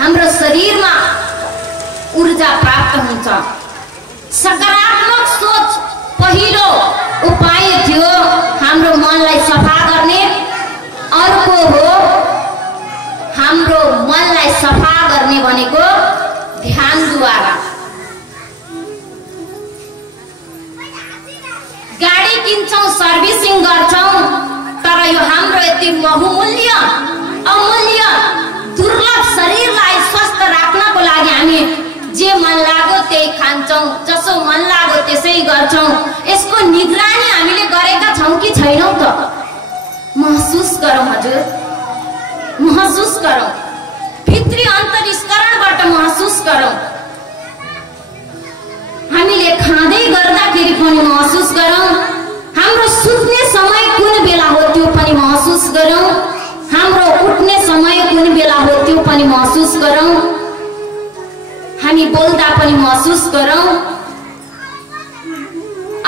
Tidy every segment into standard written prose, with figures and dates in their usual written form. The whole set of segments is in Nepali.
हाम्रो शरीरमा ऊर्जा प्राप्त हुन्छ। सकारात्मक सोच पहिलो उपाय थियो हाम्रो मनलाई सफा गर्ने। अर्को हो हाम्रो मनलाई सफा गर्ने भनेको ध्यानद्वारा। गाडी किन्छौं, सर्भिसिङ गर्छौं, तर यो हाम्रो यति बहुमूल्य अमूल्य दुर्लभ शरीरलाई स्वस्थ राख्नको लागि हामी जे मन लाग्यो त्यही खान्छौं, जसो मन लाग्यो त्यसै गर्छौं। यसको निगरानी हामीले गरेका छौं कि छैनौं त? महसुस गरौँ हजुर, महसुस गरौँ, भित्री अन्तर्स्करणबाट महसुस गरौँ। हामीले खाँदै गर्दाखेरि पनि महसुस गरौँ। हाम्रो सुत्ने समय कुन बेला हो त्यो पनि महसुस गरौँ। हाम्रो उठ्ने समय कुन बेला हो त्यो पनि महसुस गरौँ। हामी बोल्दा पनि महसुस गरौँ।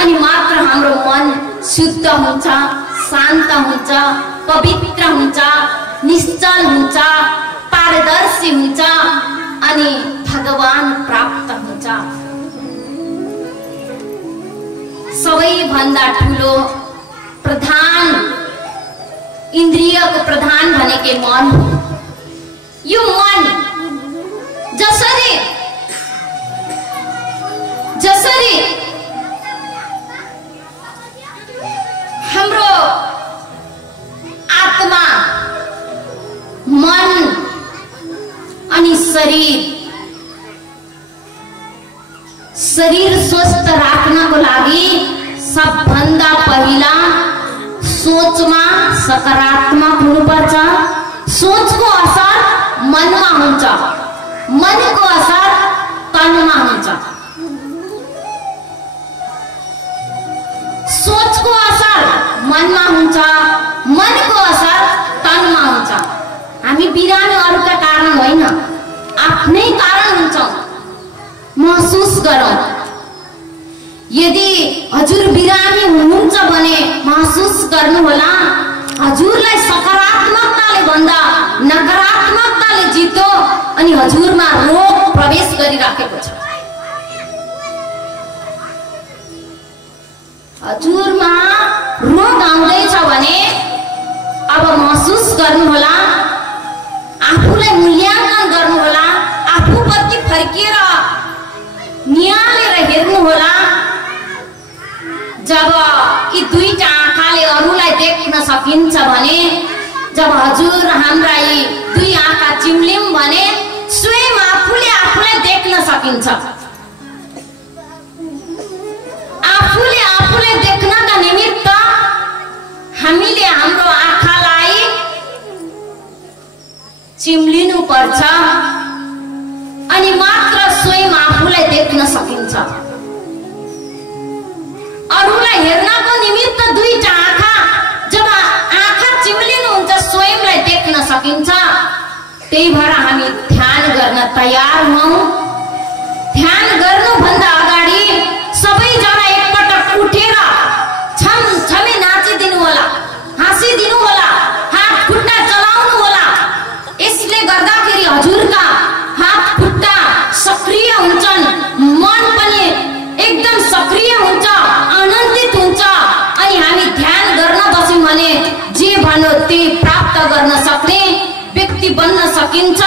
अनि मात्र हाम्रो मन शुद्ध हुन्छ, शान्त हुन्छ, पवित्र हुन्छ, निश्चल हुन्छ, पारदर्शी हुन्छ अनि भगवान प्राप्त हुन्छ। सबैभन्दा ठुलो प्रधान इन्द्रियको प्रधान भनेकै मन हो। यो मन जसरी हाम्रो आत्मा, मन अनि शरीर स्वस्थ राख्नको लागि सबभन्दा पहिला सोचमा सकारात्मक हुनुपर्छ। सोचको असर मनमा हुन्छ, मनको असर तनमा हुन्छ। सोचको असर मनमा हुन्छ, मनको असर तनमा हुन्छ। हामी बिरामी अरूका कारण होइन, आफ्नै कारण हुन्छौँ। महसुस गरौँ। यदि हजुर बिरामी हुनुहुन्छ भने महसुस गर्नुहोला। हजुरलाई सकारात्मकताले भन्दा नकारात्मकताले जित्यो अनि हजुरमा रोग प्रवेश गरिराखेको छ। हजुरमा रोग आउँदैछ भने अब महसुस गर्नुहोला, आफूलाई मूल्याङ्कन गर्नुहोला, आफूप्रति फर्किएर निहालेर हेर्नुहोला। जब यी दुईटा आँखाले अरूलाई देख्न सकिन्छ भने, जब हजुर हाम्रा यी दुई आँखा चिम्लिम भने स्वयं आफूले आफूलाई देख्न सकिन्छ। आफूले आफूलाई देख्नका निमित्त हामीले हाम्रो आँखालाई चिम्लिनु पर्छ अनि मात्र स्वयं आफूलाई देख्न सकिन्छ। अरूलाई हेर्नको निमित्त दुईटा आँखा, जब आँखा चिम्लिनुहुन्छ स्वयंलाई देख्न सकिन्छ। त्यही भएर हामी ध्यान गर्न तयार हौं। ध्यान गर्नुभन्दा अगाडि सबैजना एकपटक उठेर छमछमे नाचिदिनु होला, हाँसिदिनु होला, हात खुट्टा चलाउनु होला। यसले गर्दाखेरि हजुरका हात खुट्टा सक्रिय हुन्छन्, मन पनि एकदम सक्रिय हुन्छ, आनन्दित हुन्छ। अनि हामी ध्यान गर्न बस्यौं भने जे भन्यो त्यही प्राप्त गर्न सक्ने व्यक्ति बन्न सकिन्छ।